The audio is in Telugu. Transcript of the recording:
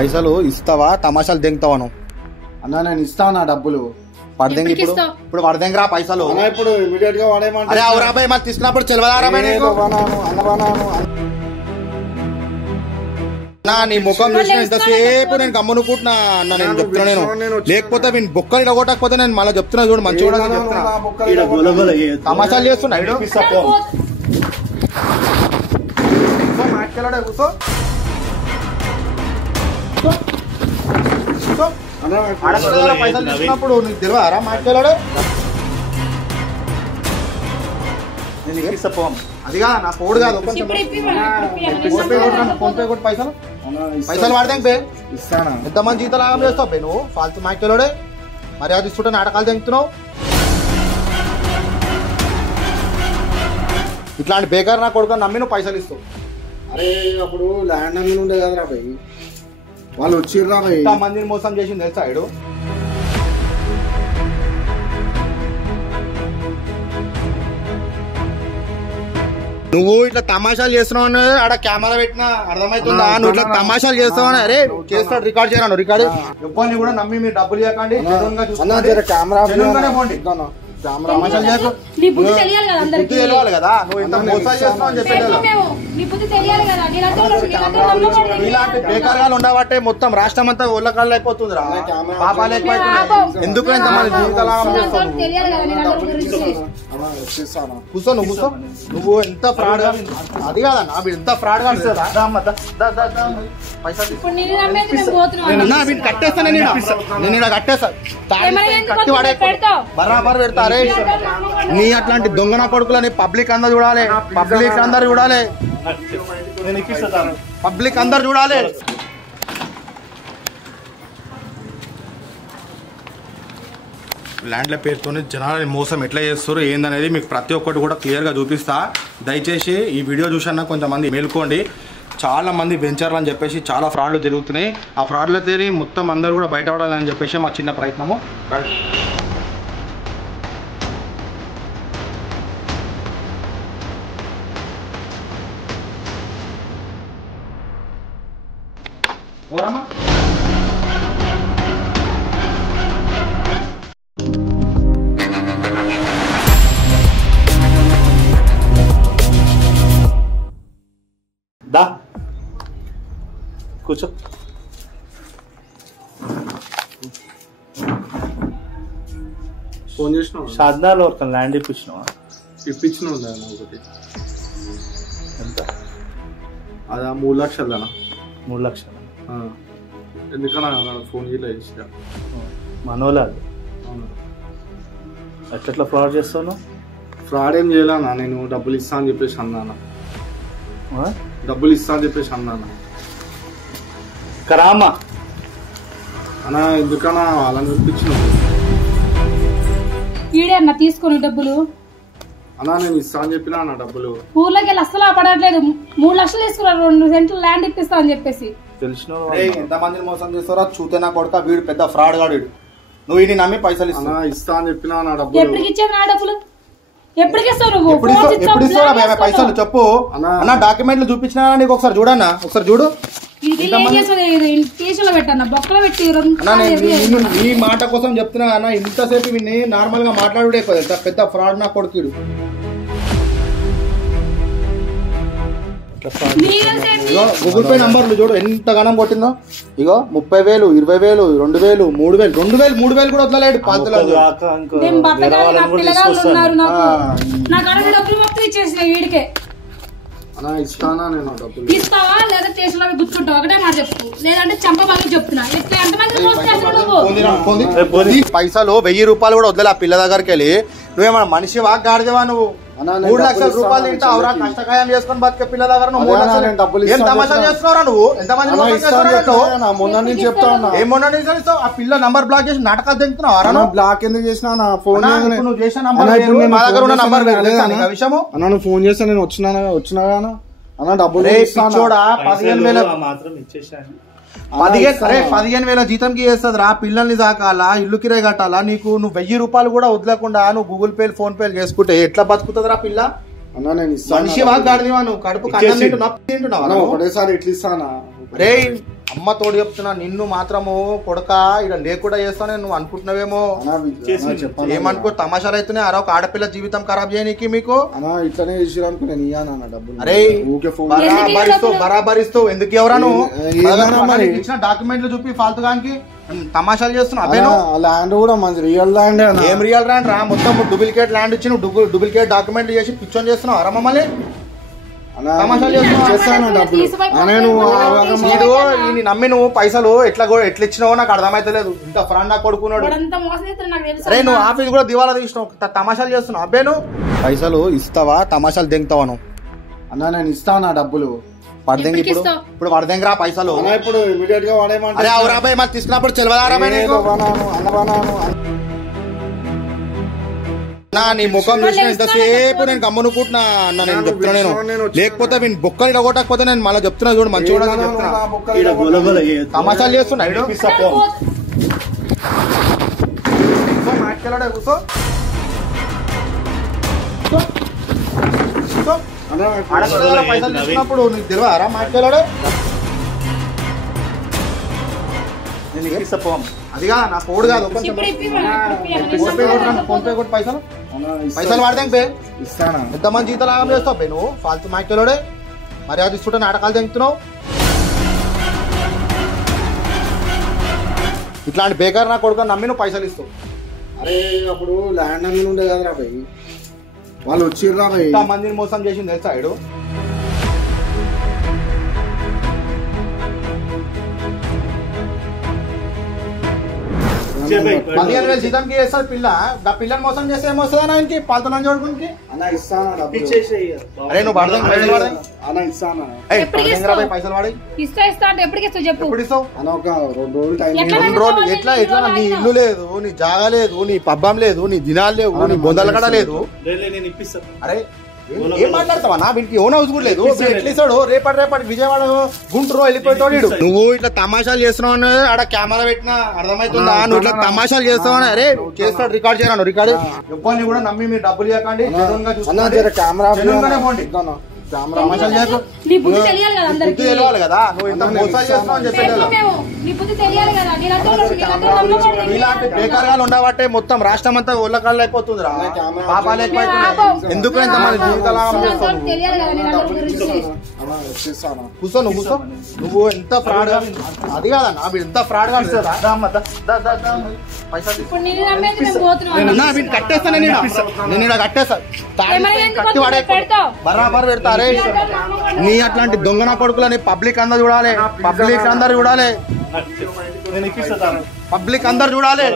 పైసలు ఇస్తావా తమాషాలు దెంగుతావా నువ్వు? అన్నా నేను ఇస్తానా డబ్బులు పడదెంగి ఇప్పుడు పడదెంగిరా పైసలు ఇప్పుడు ఇమీడియట్ గా వాడేమంటే అరే అవురాబాయ్ మరి తీసుకున్నప్పుడు నీ ముఖం చూసిన ఇంతసేపు నేను గమ్మునుకుంటున్నా అన్న. నేను చెప్తున్నా నేను లేకపోతే నేను బొక్కలు ఇడగొట్టకపోతే నేను మళ్ళీ చెప్తున్నా చూడు మంచిగా తమాషాలు చేస్తున్నా. కూర్చో పైసలు తీసుకున్నప్పుడు నీకు తెలియరా మాట్లాడాడు? అది కాదు నా పోడు కాదు. ఫోన్ పే కొట్టి పైసలు వాడదాం ఇస్తానా? ఎంతమంది జీతాలు ఆగం చేస్తావు నువ్వు? ఫాల్తు మాట్లాడే మర్యాద ఇస్తుంటే నాటకాలు తెంగుతున్నావు. ఇట్లాంటి బేకార్ నా కొడుకు నమ్మి నువ్వు పైసలు ఇస్తావు. అరే అప్పుడు ల్యాండ్ అని ఉండే కదరా భయ్, వాళ్ళు వచ్చిర్రా భయ్. మందిని మోసం చేసింది తెలుసా ఇడు? నువ్వు ఇట్లా తమాషాలు చేస్తున్నావు ఆడ కెమెరా పెట్టినా అర్థమవుతుందా? నువ్వు ఇట్లా తమాషాలు చేస్తావు. అరే చేస్తాడు రికార్డ్ చేయను రికార్డు ఎవరిని కూడా నమ్మి మీరు డబ్బులు చేయకండి. తెలియాలి కదా నువ్వు ఇంత మోసాలు చేస్తున్నావు అని చెప్పేది. ఇలాంటి బేకార్గాలు ఉండబట్టే మొత్తం రాష్ట్రం అంతా ఒళ్ళకాళ్ళు అయిపోతుందిరా. పాపాలు ఎక్కువైపోతున్నాయి. ఎందుకు ఎంతమంది జీవితాలు కూర్చో నువ్వు కూర్చో. నువ్వు ఎంత ఫ్రాడ్ గా అది కాదన్నా వీడు ఎంత ఫ్రాడ్ గా వీడు కట్టేస్తా. నేను ఇక్కడ కట్టేస్తా కట్టి వాడే బరాబర్ పెడతా. అరే నీ అట్లాంటి దొంగన కొడుకులని పబ్లిక్ అందరు చూడాలి. పబ్లిక్ అందరు చూడాలి. పబ్లిక్ అందరు చూడాలి. ల్యాండ్ల పేరుతోనే జనాలని మోసం ఎట్లా చేస్తారు ఏందనేది మీకు ప్రతి ఒక్కటి కూడా క్లియర్గా చూపిస్తా. దయచేసి ఈ వీడియో చూసన్నా కొంతమంది మేల్కోండి. చాలా మంది వెంచర్లు అని చెప్పేసి చాలా ఫ్రాడ్లు జరుగుతున్నాయి. ఆ ఫ్రాడ్ల తేరి మొత్తం అందరూ కూడా బయటపడాలని చెప్పేసి మా చిన్న ప్రయత్నము. దా కూర్చో. ఫోన్ చేసినావు? షాద్నాలో ఒక ల్యాండ్ ఇప్పించినావా? ఇప్పించినావు ఒకటి. ఎంత? అదా 3 లక్షలు అన్న. 3 లక్షలు ఎందుకన్నా ఫోన్ చేసిన మనోలా ఎట్లా ఫ్రాడ్ చేస్తాను? ఫ్రాడ్ ఏం చేయాలన్నా, నేను డబ్బులు ఇస్తా అని చెప్పేసి అన్నాను. డబ్బులు ఇస్తా అని చెప్పేసి అన్నాను. కరామా అన్నా ఎందుకన్నా వాళ్ళని చూపించినావు? ఈడే అన్న తీసుకొని డబ్బులు అన్నా నేను ఇస్తా అని చెప్పినా అన్న డబ్బులు. ఊర్లోకి వెళ్ళి అస్సలు పడట్లేదు. 3 లక్షలు తీసుకున్నారు. 2 సెంట్లు ల్యాండ్ ఇప్పిస్తా అని చెప్పేసి. తెలిసిన ఎంతమందిని మోసం చేస్తారో చూతే నా కొడుక వీడు పెద్ద ఫ్రాడ్ గాడు. నువ్వు ఇది నమ్మి పైసలు ఇస్తా అని చెప్పినా నా డబ్బులు. ఎప్పటికి ఇచ్చాను నా డబ్బులు? ఎప్పటికి ఇస్తావు నువ్వు? ఎప్పుడు ఇస్తావు పైసలు చెప్పు అన్న. డాక్యుమెంట్లు చూపించినా నీకు ఒకసారి చూడన్నా, ఒకసారి చూడు. ఈ మాట కోసం చెప్తున్నా అన్న. ఇంతసేపు విని నార్మల్ గా మాట్లాడుడే పెద్ద ఫ్రాడ్ నా కొడుకుడు. గూగుల్ పే నంబర్లు చూడు ఎంత గణం కొట్టిందో. ఇగో 30,000, 20,000, 2,000, 3,000, 2,000 కూడా వదలలేడు. ఇస్తావా లేదా స్టేషన్ లో గుర్తుంటావు? ఒకటే మాట చెప్పు, లేదంటే చంపబాగా చెప్తున్నా. పైసలు 1000 రూపాయలు కూడా వదలే ఆ పిల్ల దగ్గరికి వెళ్ళి. నువ్వేమన్నా మనిషి వాక్ గాడిదేవా నువ్వు? 3 లక్షల రూపాయలు తింటావురా? కష్టకాయం చేసుకుని బతికే పిల్ల దగ్గర నువ్వు 3 లక్షలు ఏం తమాషాలు చేస్తున్నావురా నువ్వు? ఎంతమంది ఏం మొన్న నుంచి ఇస్తావు? ఆ పిల్ల నంబర్ బ్లాక్ చేసి నాటకాలు తింటున్నావు. బ్లాక్ ఎందుకు చేసినా? ఫోన్ నువ్వు చేసిన నంబర్ మా దగ్గర ఉన్న నంబర్ విషయము అన్న. నువ్వు ఫోన్ చేస్తా నేను వచ్చినా అన్న. డబ్బులు 15,000 మాత్రం ఇచ్చేసాను. 15,000 జీతంకి చేస్తుంది రా. పిల్లల్ని సాకాలా, ఇల్లు కిరాయి కట్టాలా. నీకు నువ్వు 1000 రూపాయలు కూడా వదలకుండా నువ్వు గూగుల్ పే ఫోన్ పే చేసుకుంటే ఎట్లా బతుకుతుంది రా పిల్ల? మనిషి వాక్ గాడిదివా నువ్వు? కడుపు తింటున్నావు. ఒకటేసారి ఎట్లా ఇస్తానా? రే అమ్మ తోడు చెప్తున్నా, నిన్ను మాత్రము కొడక ఇక్కడ లేకుండా చేస్తానే నువ్వు అనుకుంటున్నావేమో. ఏమనుకో తమాషాలు అవుతున్నాయి. అరే ఒక ఆడపిల్ల జీవితం ఖరాబ్ చేయనీకి మీకు ఇట్లనే చేసిరనుకో నేను ఇయ్యాను డబ్బులు. అరే బరాబరిస్తూ ఎందుకు ఎవరా నువ్వు ఇచ్చిన డాక్యుమెంట్లు చూపి ఫాల్తుగానికి తమాషాలు చేస్తున్నావు. అవేను ల్యాండ్ కూడా మంచి రియల్ ల్యాండ్. ఏం రియల్ ల్యాండ్ రా, మొత్తం డూప్లికేట్ ల్యాండ్ ఇచ్చి నువ్వు డూప్లికేట్ డాక్యుమెంట్లు చేసి పిచ్చోని చేస్తున్నావు. అరా మమ్మల్ని తమాషాలు చేస్తున్నావు. నమ్మి నువ్వు పైసలు ఎట్లా ఇచ్చినావో నాకు అర్థమైతలేదు. ఇంత ఫ్రాండ్ నాకు కొడుకున్నాడు. అరే నువ్వు ఆఫీస్ కూడా దివాలా తీసినావు, తమాషాలు చేస్తున్నావు. అబ్బే నువ్వు పైసలు ఇస్తావా తమాషాలు దెంగుతావా నువ్వు? అన్నా నేను ఇస్తాను డబ్బులు. పడదెంగి ఇప్పుడు పడదెంగిరా పైసలు. ఇప్పుడు ఇమీడియట్ గా వాడేమంటే అరే అవురాబాయ్ మరి తీసుకున్నప్పుడు తెలియదా రాబాయ్ నీ ముఖం చూసిన ఇంతసేపు నేను గమ్మునుకుంటున్నా అన్న. నేను చెప్తున్నా నేను లేకపోతే నేను బొక్కలు ఇడగొట్టకపోతే నేను మళ్ళీ చెప్తున్నా చూడు మంచిగా తమాషాలు చేస్తున్నా. కూర్చో పైసలు తీసుకున్నప్పుడు నీకు తెలియరా మాట్లాడాడు? అదిగా నా పోడు కాదు. ఫోన్ పే కొట్టి పైసలు వాడదాం ఇస్తానా? ఎంతమంది జీతాలు ఆగం చేస్తావు పే నువ్వు? ఫాల్తు మాట్లాడే మర్యాద ఇస్తుంటే నాటకాలు తెంగుతున్నావు. ఇట్లాంటి బేకార్ నా కొడుకు నమ్మి నువ్వు పైసలు ఇస్తావు. అరే అప్పుడు ల్యాండ్ అని ఉండే కదరా భయ్, వాళ్ళు వచ్చిర్రా భయ్. ఎంత మందిని మోసం చేసింది తెలుసా ఇడు? 15,000 జీతంకి చేస్తారు పిల్ల. ఆ పిల్లని మోసం చేస్తే ఏమొస్తుందా ఆయనకి? పాలతనం చూడుకుంటే అరే నువ్వు పడదాం పైసలు వాడే పైసలు వాడి ఎప్పుడు ఇస్తావు? 2 రోజులు ఎట్లా ఎట్లా? నీ ఇల్లు లేదు, నీ జాగా లేదు, నీ పబ్బం లేదు, నీ దినాలు లేవు, నీ బొందల కడ లేదు. అరే ఏం మాట్లాడతావా? నా వీటికి ఓన్ హౌస్ కూడా లేదు. ఎట్లేసాడు రేపటి విజయవాడ గుంటూరు వెళ్ళిపోతాడు. నువ్వు ఇట్లా తమాషాలు చేస్తున్నావు అని ఆడ కెమెరా పెట్టినా అర్థమవుతుందా? నువ్వు ఇట్లా తమాషాలు చేస్తావు అని. అరే చేస్తాడు రికార్డ్ చేయను రికార్డు. ఎవరిని కూడా నమ్మి మీరు డబ్బులు ఇవ్వకండి. తెలియాలి కదా నువ్వు ఇంత మోసాలు చేస్తున్నావు అని చెప్పేది. ఇలాంటి బేకార్గాలు ఉండబట్టే మొత్తం రాష్ట్రం అంతా ఒళ్ళకాళ్ళు అయిపోతుందిరా. పాపాలు ఎక్కువైపోతున్నాయి. ఎందుకు ఇంతమంది జీవితాలు కూర్చో నువ్వు కూర్చో. నువ్వు ఎంత ఫ్రాడ్ గా అది కాదన్నా వీడు ఎంత ఫ్రాడ్ గా కట్టేస్తాను నేను ఇలా కట్టేస్తా కట్టి వాడే బరాబర్ పెడతా. అరే నీ అట్లాంటి దొంగన కొడుకులని పబ్లిక్ అందరు చూడాలి. పబ్లిక్ అందరు చూడాలి.